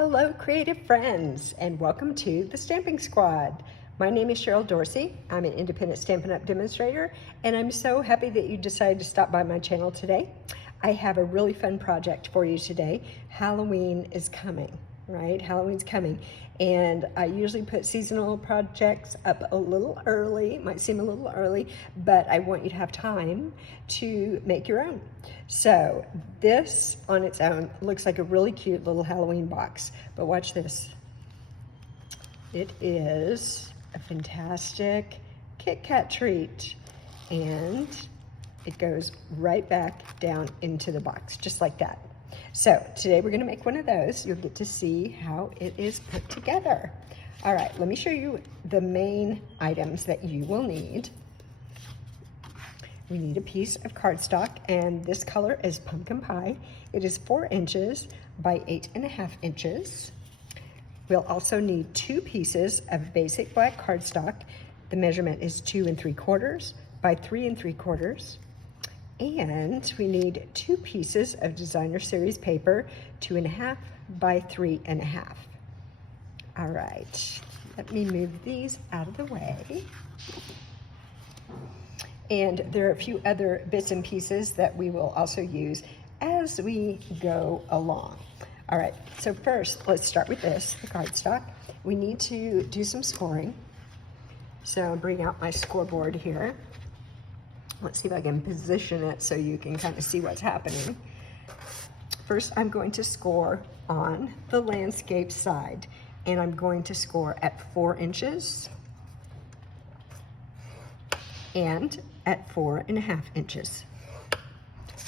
Hello, creative friends, and welcome to the Stamping Squad. My name is Cheryl Dorsey. I'm an independent Stampin' Up! Demonstrator, and I'm so happy that you decided to stop by my channel today. I have a really fun project for you today. Halloween is coming, right? Halloween's coming, and I usually put seasonal projects up a little early. It might seem a little early, but I want you to have time to make your own. So this on its own looks like a really cute little Halloween box, but watch this. It is a fantastic KitKat treat, and it goes right back down into the box, just like that. So today we're gonna make one of those. You'll get to see how it is put together. All right, let me show you the main items that you will need. We need a piece of cardstock, and this color is pumpkin pie. It is 4 inches by 8.5 inches. We'll also need 2 pieces of basic black cardstock. The measurement is 2 3/4 by 3 3/4. And we need 2 pieces of designer series paper, 2.5 by 3.5. All right, let me move these out of the way. And there are a few other bits and pieces that we will also use as we go along. All right, so first, let's start with this, the cardstock. We need to do some scoring. So I'll bring out my scoreboard here. Let's see if I can position it so you can kind of see what's happening. First, I'm going to score on the landscape side, and I'm going to score at 4 inches and at 4.5 inches.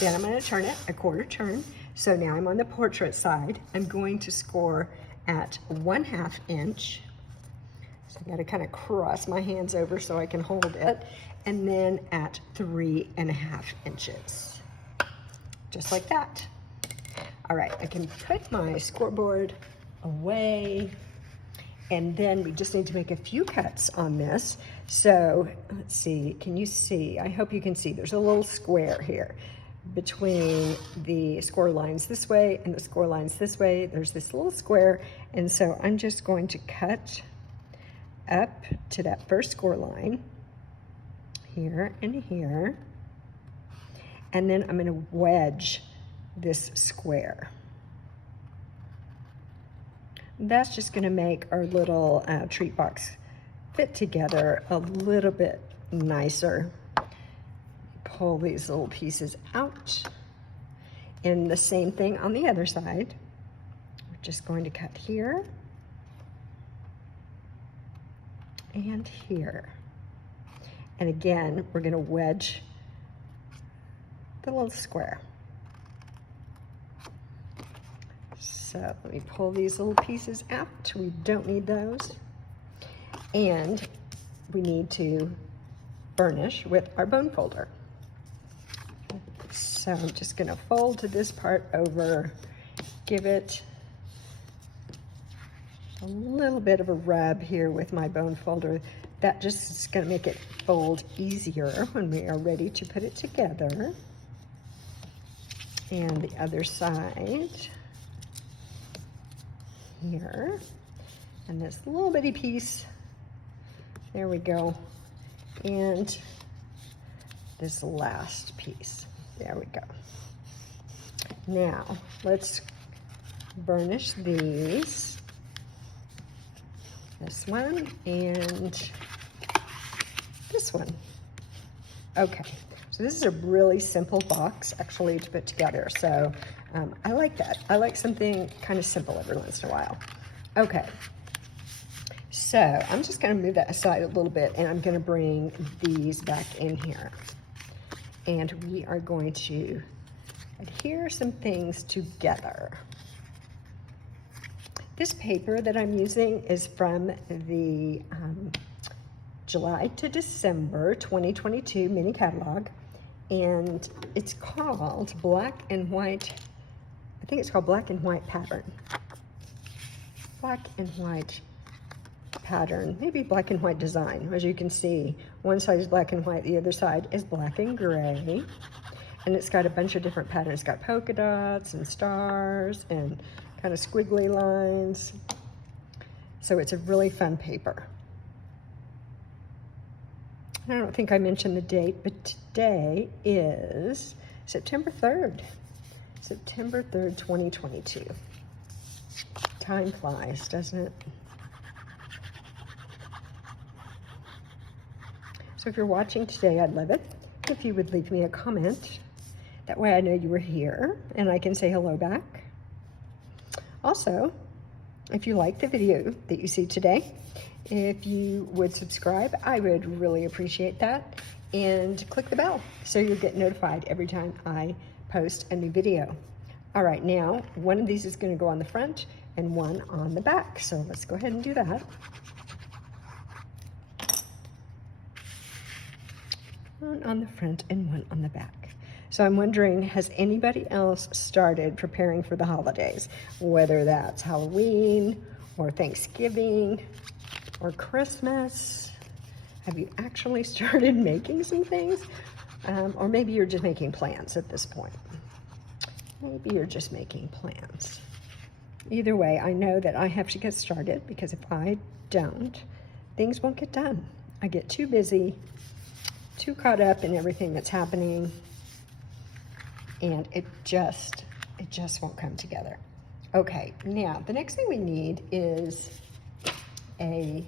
Then I'm going to turn it a 1/4 turn. So now I'm on the portrait side. I'm going to score at 1/2 inch. So I got to kind of cross my hands over so I can hold it. And then at 3.5 inches, just like that. All right, I can put my scoreboard away, and then we just need to make a few cuts on this. So let's see, can you see? I hope you can see. There's a little square here between the score lines this way and the score lines this way. There's this little square, and so I'm just going to cut up to that first score line here and here, and then I'm going to wedge this square. That's just going to make our little treat box fit together a little bit nicer. Pull these little pieces out, and the same thing on the other side. We're just going to cut here and here. And again, we're going to wedge the little square. So let me pull these little pieces out. We don't need those. And we need to burnish with our bone folder. So I'm just going to fold this part over, give it a little bit of a rub here with my bone folder. That just is going to make it fold easier when we are ready to put it together. And the other side here, and this little bitty piece, there we go, and this last piece, there we go. Now let's burnish these, this one and this one. Okay, so this is a really simple box actually to put together, so I like that. I like something kind of simple every once in a while. Okay, so I'm just going to move that aside a little bit, and I'm going to bring these back in here, and we are going to adhere some things together. This paper that I'm using is from the July to December 2022 mini catalog, and it's called Black and White. I think it's called Black and White Pattern. Black and White Pattern, maybe Black and White Design. As you can see, one side is black and white, the other side is black and gray. And it's got a bunch of different patterns. It's got polka dots and stars and kind of squiggly lines. So it's a really fun paper. I don't think I mentioned the date, but today is September 3rd. September 3rd, 2022. Time flies, doesn't it? So if you're watching today, I'd love it if you would leave me a comment. That way I know you were here and I can say hello back. Also, if you like the video that you see today, if you would subscribe, I would really appreciate that. And click the bell so you'll get notified every time I post a new video. All right, now one of these is going to go on the front and one on the back. So let's go ahead and do that. One on the front and one on the back. So I'm wondering, has anybody else started preparing for the holidays? Whether that's Halloween or Thanksgiving or Christmas. Have you actually started making some things? Or maybe you're just making plans at this point. Maybe you're just making plans. Either way, I know that I have to get started, because if I don't, things won't get done. I get too busy, too caught up in everything that's happening, and it just won't come together. Okay, now the next thing we need is a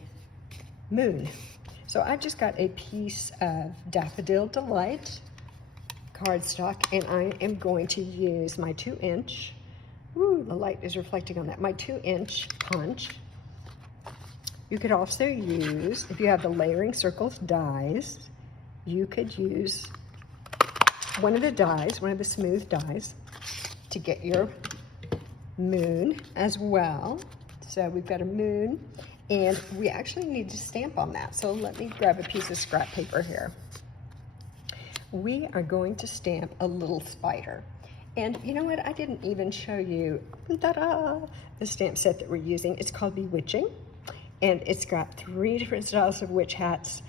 moon. So I've just got a piece of Daffodil Delight cardstock, and I am going to use my 2-inch, ooh, the light is reflecting on that, my 2-inch punch. You could also use, if you have the layering circles dies, you could use one of the dies, one of the smooth dies, to get your moon as well. So we've got a moon, and we actually need to stamp on that. So let me grab a piece of scrap paper here. We are going to stamp a little spider. And you know what? I didn't even show you, ta-da, the stamp set that we're using. It's called Bewitching, and it's got 3 different styles of witch hats,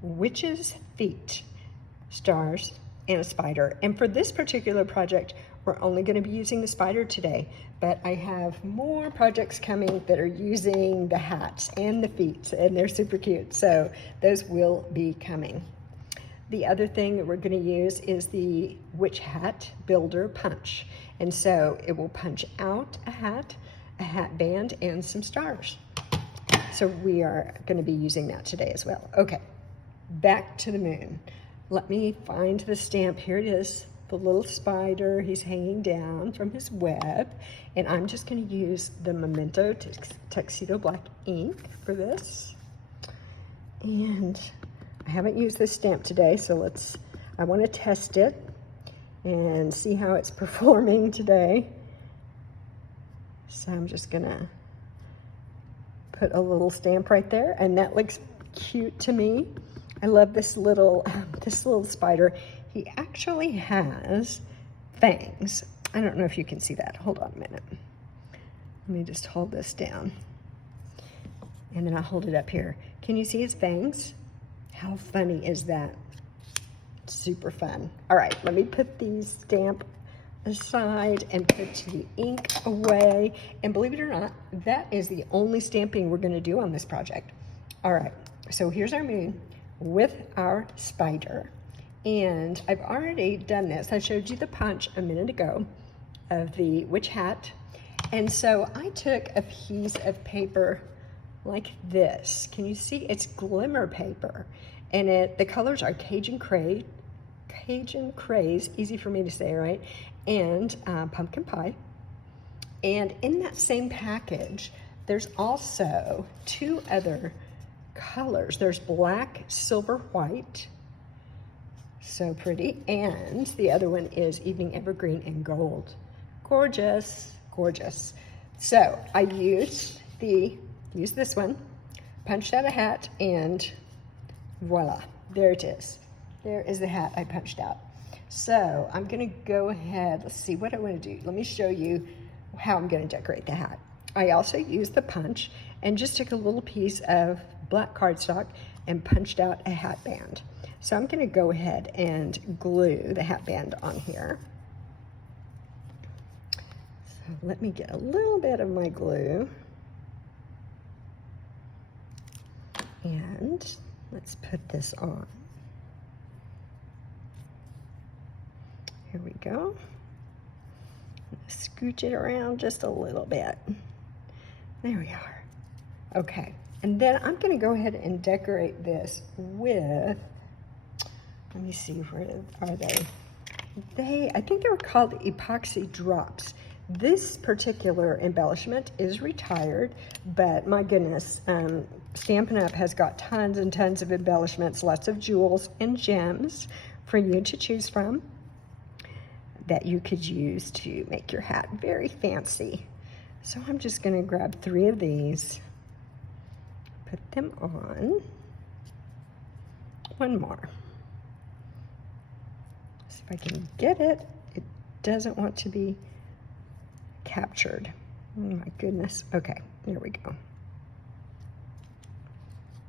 witch's feet, stars, and a spider. And for this particular project, we're only going to be using the spider today, but I have more projects coming that are using the hats and the feet, and they're super cute. So those will be coming. The other thing that we're going to use is the Witch Hat Builder Punch. And so it will punch out a hat band, and some stars. So we are going to be using that today as well. Okay, back to the moon. Let me find the stamp. Here it is, the little spider. He's hanging down from his web. And I'm just going to use the Memento Tuxedo Black ink for this. And I haven't used this stamp today, so I want to test it and see how it's performing today. So I'm just going to put a little stamp right there, and that looks cute to me. I love this little spider. He actually has fangs. I don't know if you can see that. Hold on a minute. Let me just hold this down, and then I'll hold it up here. Can you see his fangs? How funny is that? Super fun. All right, let me put the stamp aside and put the ink away. And believe it or not, that is the only stamping we're going to do on this project. All right, so here's our moon with our spider. And I've already done this. I showed you the punch a minute ago of the witch hat. And so I took a piece of paper like this. Can you see? It's glimmer paper, and the colors are Cajun Craze, easy for me to say, right? And pumpkin pie. And in that same package, there's also 2 other colors. There's black, silver, white, so pretty, and the other one is evening evergreen and gold. Gorgeous, gorgeous. So I used this one, punched out a hat, and voila, there it is. There is the hat I punched out. So I'm gonna go ahead, let's see what I wanna do. Let me show you how I'm gonna decorate the hat. I also used the punch and just took a little piece of black cardstock and punched out a hat band. So I'm going to go ahead and glue the hat band on here. So let me get a little bit of my glue. And let's put this on. Here we go. Scooch it around just a little bit. There we are. Okay, and then I'm going to go ahead and decorate this with, let me see, where are they? I think they were called epoxy drops. This particular embellishment is retired, but my goodness, Stampin' Up! Has got tons and tons of embellishments, lots of jewels and gems for you to choose from that you could use to make your hat very fancy. So I'm just going to grab 3 of these, put them on. One more. See if I can get it. It doesn't want to be captured. Oh my goodness. Okay, there we go.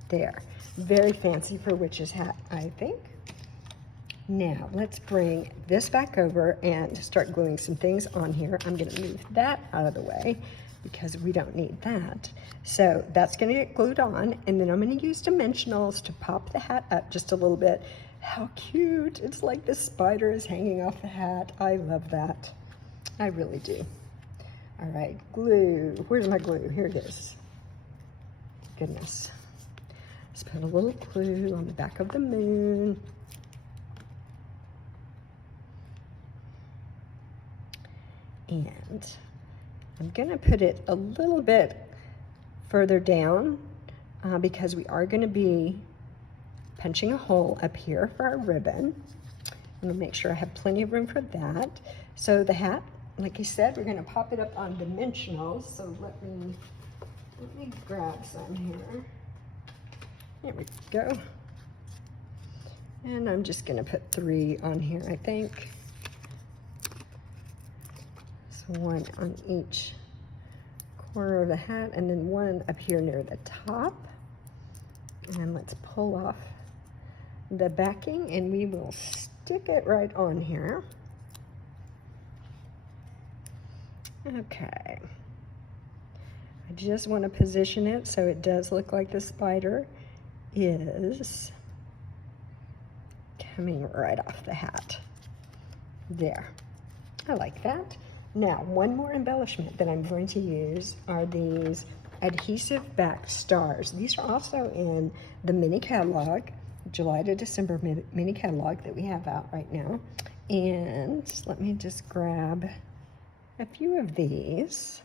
There. Very fancy for witch's hat, I think. Now, let's bring this back over and start gluing some things on here. I'm going to move that out of the way because we don't need that. So that's going to get glued on, and then I'm going to use dimensionals to pop the hat up just a little bit. How cute. It's like the spider is hanging off the hat. I love that. I really do. All right, glue. Where's my glue? Here it is. Goodness. Let's put a little glue on the back of the moon. And I'm gonna put it a little bit further down because we are gonna be punching a hole up here for our ribbon. I'm gonna make sure I have plenty of room for that. So the hat, like I said, we're gonna pop it up on dimensionals. So let me grab some here. There we go. And I'm just gonna put 3 on here, I think. So 1 on each corner of the hat, and then 1 up here near the top. And let's pull off the backing, and we will stick it right on here. Okay. I just want to position it so it does look like the spider is coming right off the hat. There. I like that. Now, one more embellishment that I'm going to use are these Adhesive-Backed Stars. These are also in the mini catalog, July to December mini catalog that we have out right now. And let me just grab a few of these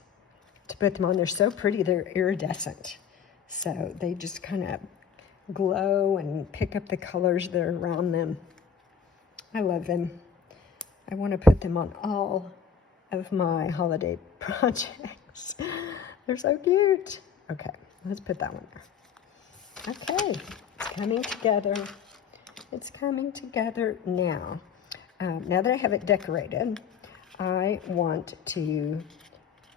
to put them on. They're so pretty, they're iridescent. So they just kind of glow and pick up the colors that are around them. I love them. I want to put them on all of my holiday projects. They're so cute. Okay, let's put that one there. Okay, it's coming together. It's coming together now. Now that I have it decorated, I want to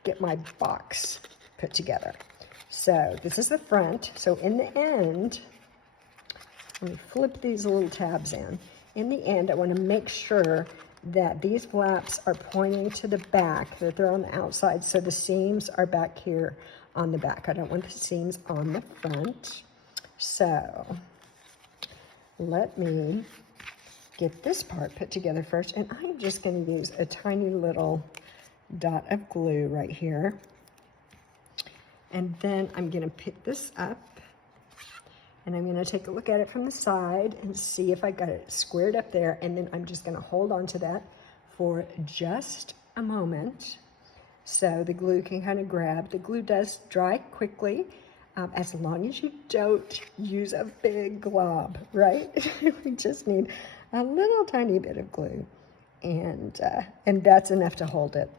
get my box put together. So this is the front. So in the end, let me flip these little tabs in. In the end, I want to make sure that these flaps are pointing to the back, that they're on the outside, so the seams are back here on the back. I don't want the seams on the front. So let me get this part put together first, and I'm just going to use a tiny little dot of glue right here. And then I'm going to pick this up, and I'm going to take a look at it from the side and see if I got it squared up there, and then I'm just going to hold on to that for just a moment so the glue can kind of grab. The glue does dry quickly, as long as you don't use a big glob, right? We just need a little tiny bit of glue, and that's enough to hold it.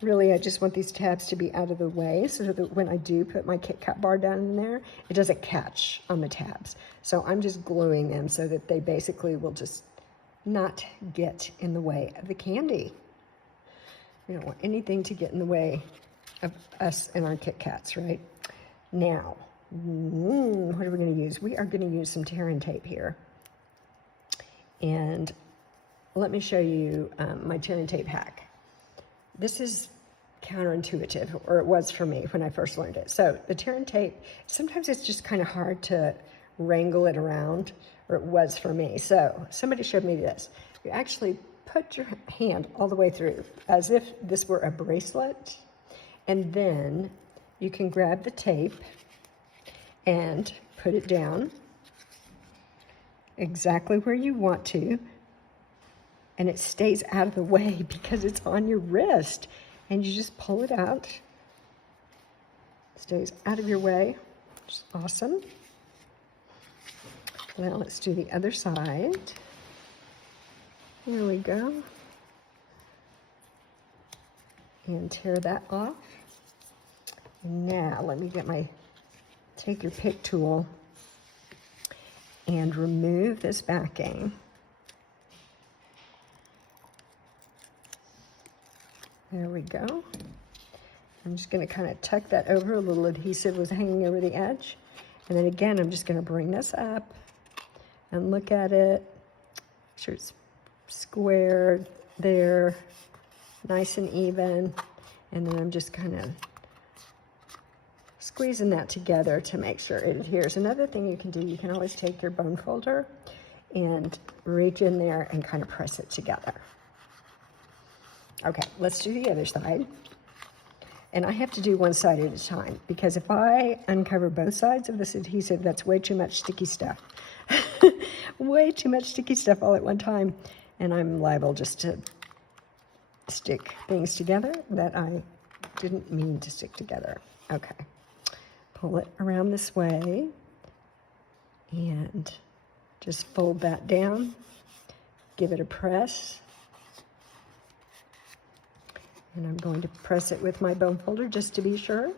Really, I just want these tabs to be out of the way so that when I do put my KitKat bar down in there, it doesn't catch on the tabs. So I'm just gluing them so that they basically will just not get in the way of the candy. We don't want anything to get in the way of us and our KitKats, right? Now, What are we going to use? We are going to use some tear and tape here. And let me show you my tear and tape hack. This is counterintuitive, or it was for me when I first learned it. So the tear and tape, sometimes it's just kind of hard to wrangle it around, or it was for me. So somebody showed me this. You actually put your hand all the way through as if this were a bracelet, and then you can grab the tape and put it down exactly where you want to, and it stays out of the way because it's on your wrist, and you just pull it out. It stays out of your way, which is awesome. Now let's do the other side. Here we go. And tear that off. Now let me get my take your pick tool and remove this backing. There we go. I'm just going to kind of tuck that over. A little adhesive was hanging over the edge. And then again, I'm just going to bring this up and look at it. Make sure it's squared there, nice and even. And then I'm just kind of squeezing that together to make sure it adheres. Another thing you can do, you can always take your bone folder and reach in there and kind of press it together. Okay, let's do the other side. And I have to do one side at a time, because if I uncover both sides of this adhesive, that's way too much sticky stuff. Way too much sticky stuff all at one time. And I'm liable just to stick things together that I didn't mean to stick together. Okay. Pull it around this way and just fold that down. Give it a press. And I'm going to press it with my bone folder just to be sure.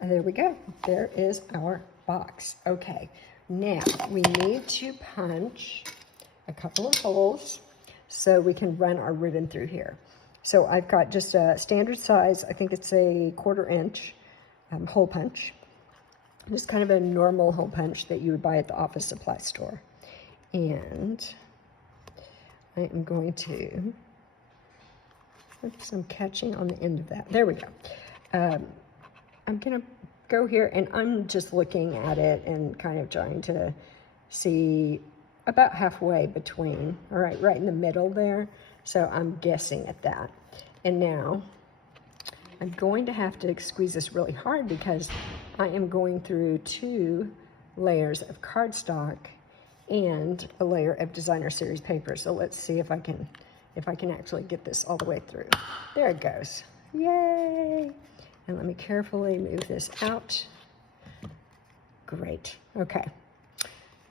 And there we go. There is our box. Okay, now we need to punch a couple of holes so we can run our ribbon through here. So I've got just a standard size, I think it's a 1/4 inch hole punch. Just kind of a normal hole punch that you would buy at the office supply store. And I am going to put some catching on the end of that. There we go. I'm gonna go here and I'm just looking at it and kind of trying to see about halfway between, all right, right in the middle there. So I'm guessing at that. And now I'm going to have to squeeze this really hard because I am going through 2 layers of cardstock and a layer of designer series paper. So let's see if I can actually get this all the way through. There it goes. Yay! And let me carefully move this out. Great. Okay.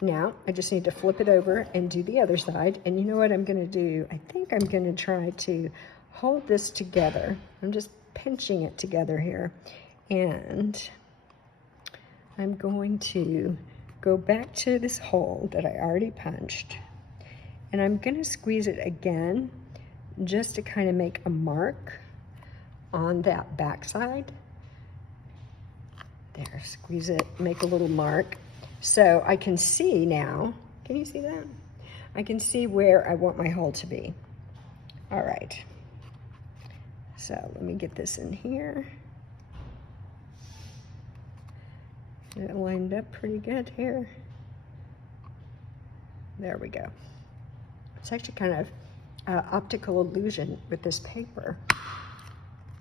Now I just need to flip it over and do the other side. And you know what I'm going to do? I think I'm going to try to hold this together. I'm just pinching it together here. And I'm going to go back to this hole that I already punched. And I'm going to squeeze it again just to kind of make a mark on that back side. There, squeeze it, make a little mark. So I can see now, can you see that? I can see where I want my hole to be. All right. So let me get this in here. Get it lined up pretty good here. There we go. It's actually kind of optical illusion with this paper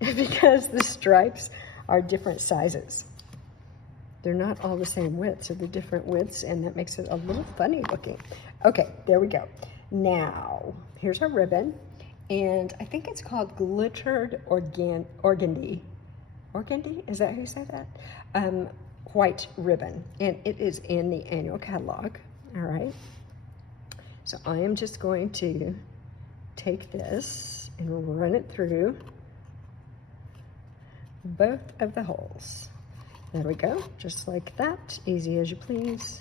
because the stripes are different sizes. They're not all the same width, so they're different widths, and that makes it a little funny looking. Okay, there we go. Now, here's our ribbon, and I think it's called Glittered Organdy. Organdy, is that how you say that? White ribbon, and it is in the annual catalog, all right? So I am just going to take this and run it through both of the holes. There we go, just like that, easy as you please.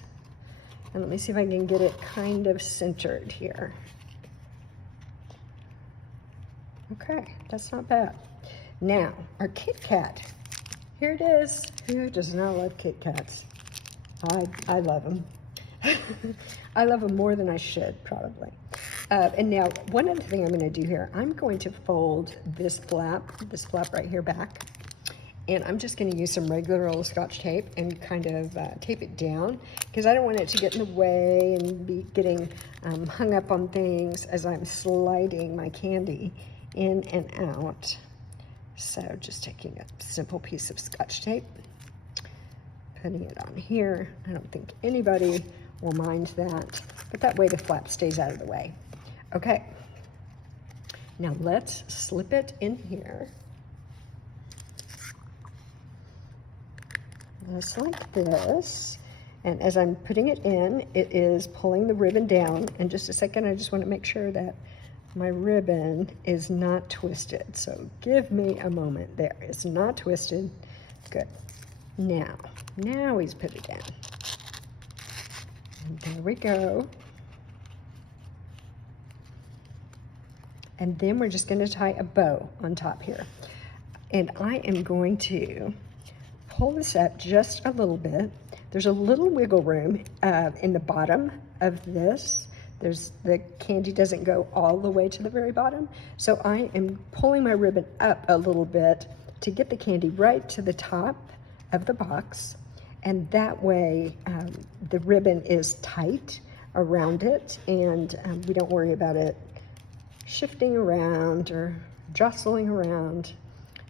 And let me see if I can get it kind of centered here. Okay, that's not bad. Now, our KitKat here it is. Who does not love Kit Kats? I love them. I love them more than I should, probably. And now, one other thing I'm going to do here, I'm going to fold this flap right here back, and I'm just going to use some regular old Scotch tape and kind of tape it down, because I don't want it to get in the way and be getting hung up on things as I'm sliding my candy in and out. So just taking a simple piece of Scotch tape, putting it on here. I don't think anybody will mind that, but that way the flap stays out of the way. Okay, now let's slip it in here. Just like this. And as I'm putting it in, it is pulling the ribbon down. In just a second, I just want to make sure that my ribbon is not twisted. So give me a moment there. It's not twisted. Good. Now he's put it in. And there we go. And then we're just going to tie a bow on top here. And I am going to pull this up just a little bit. There's a little wiggle room in the bottom of this. The candy doesn't go all the way to the very bottom. So I am pulling my ribbon up a little bit to get the candy right to the top of the box. And that way the ribbon is tight around it, and we don't worry about it shifting around or jostling around.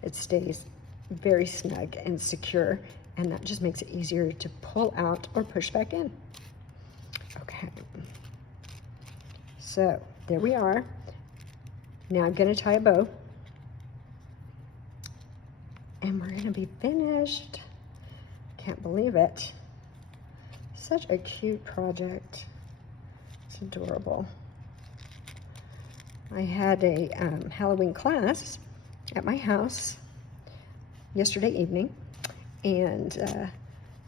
It stays very snug and secure, and that just makes it easier to pull out or push back in. Okay, so there we are. Now I'm going to tie a bow, and we're going to be finished. Can't believe it. Such a cute project. It's adorable. I had a Halloween class at my house yesterday evening, and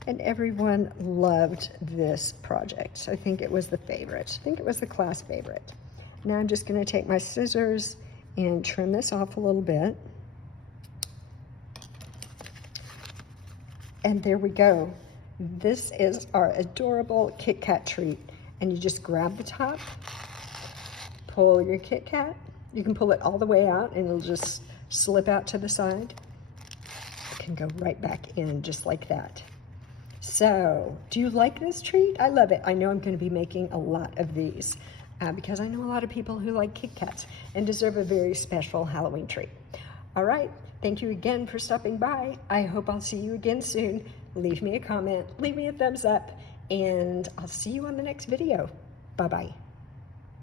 everyone loved this project. I think it was the favorite. I think it was the class favorite. Now I'm just going to take my scissors and trim this off a little bit. And there we go. This is our adorable Kit Kat treat. And you just grab the top, pull your Kit Kat. You can pull it all the way out and it'll just slip out to the side. It can go right back in just like that. So, do you like this treat? I love it. I know I'm going to be making a lot of these because I know a lot of people who like Kit Kats and deserve a very special Halloween treat. All right. Thank you again for stopping by. I hope I'll see you again soon. Leave me a comment, leave me a thumbs up, and I'll see you on the next video. Bye-bye.